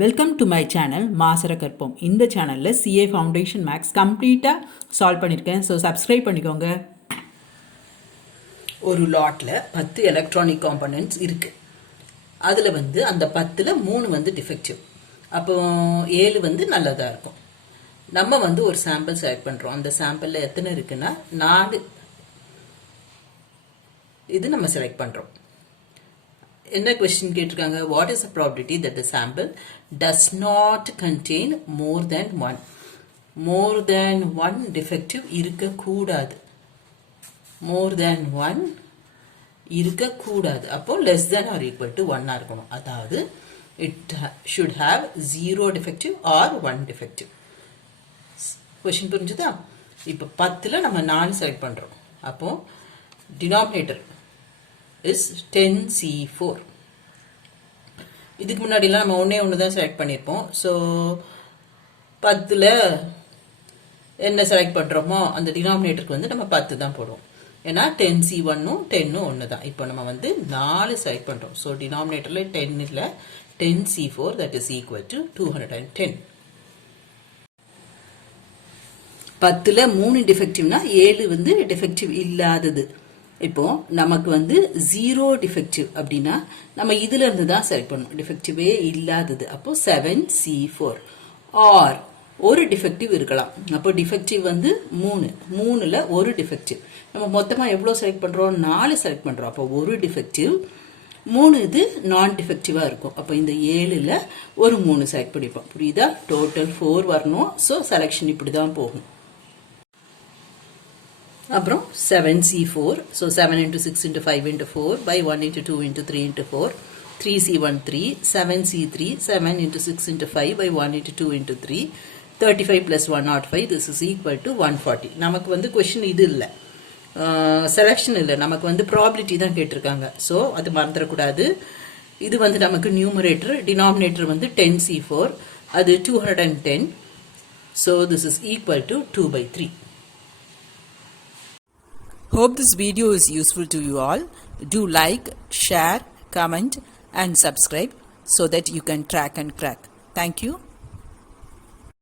Welcome to my channel மாசரகற்போம். இந்த சேனலில் சிஏ ஃபவுண்டேஷன் மேக்ஸ் கம்ப்ளீட்டாக சால்வ் பண்ணியிருக்கேன். ஸோ சப்ஸ்கிரைப் பண்ணிக்கோங்க. ஒரு லாட்டில் 10 எலக்ட்ரானிக் காம்பனன்ட்ஸ் இருக்குது. அதில் அந்த 10ல் 3 டிஃபெக்டிவ். அப்போ 7 நல்லதாக இருக்கும். நம்ம ஒரு சாம்பிள் செலக்ட் பண்ணுறோம். அந்த சாம்பிளில் எத்தனை இருக்குன்னா 4 இது நம்ம செலக்ட் பண்ணுறோம். என்ன question கேட்டிருக்காங்க? What is the probability that the sample does not contain more than one defective இருக்கக்கூடாது. more than one இருக்கக்கூடாது. அப்போ less than or equal to 1 இருக்கணும். அதாவது it should have 0 defective or 1 defective. question புரிஞ்சுதா? இப்போ 10ல் நம்ம 4 செலக்ட் பண்ணுறோம். அப்போ denominator is 10C4. இதுக்கு முன்னாடிலாம் நம்ம ஒன்று தான் செலக்ட் பண்ணியிருப்போம். ஸோ 10ல் என்ன செலக்ட் பண்ணுறோமோ அந்த டினாமினேட்டருக்கு நம்ம 10 தான் போடுவோம். ஏன்னா 10C1ம் 10ம் ஒன்று தான். இப்போ நம்ம 4 செலக்ட் பண்ணுறோம். ஸோ டினாமினேட்டரில் 10 இல்லை, 10C4 that is equal to 210. 10ல் 3 டிஃபெக்டிவ்னா 7 defective இல்லாதது. இப்போ நமக்கு 0 டிஃபெக்டிவ் அப்படின்னா நம்ம இதுல இருந்து தான் செலக்ட் பண்ணணும். டிஃபெக்டிவே இல்லாதது. அப்போ 7C4 ஆர் ஒரு டிஃபெக்டிவ் இருக்கலாம். அப்போ டிஃபெக்டிவ் 3ல் ஒரு டிஃபெக்டிவ். நம்ம மொத்தமா எவ்வளவு செலக்ட் பண்றோம்? 4 செலக்ட் பண்றோம். அப்போ ஒரு டிஃபெக்டிவ், 3 இது நான் டிஃபெக்டிவா இருக்கும். அப்போ இந்த 7ல் ஒரு 3 செலக்ட் பண்ணிப்போம். புரியுதா? டோட்டல் 4 வரணும். ஸோ செலக்ஷன் இப்படிதான் போகும். அப்புறம் 7C4. So 7 into 6 into 5 into 4 by 1 into 2 into 3 into 4. 3C1 3. 7C3. 7 into 6 into 5 by 1 into 2 into 3. 35 plus 105. This is equal to 140. நமக்கு கொஸ்டின் இது இல்லை, செலக்ஷன் இல்லை. நமக்கு ப்ராபிலிட்டி தான் கேட்டிருக்காங்க. ஸோ அது மறந்துடக்கூடாது. இது நமக்கு நியூமரேட்டர், டினாமினேட்டர் 10C4, அது 210. So this is equal to 2/3. Hope this video is useful to you all. Do like, share, comment and subscribe so that you can track and crack. Thank you.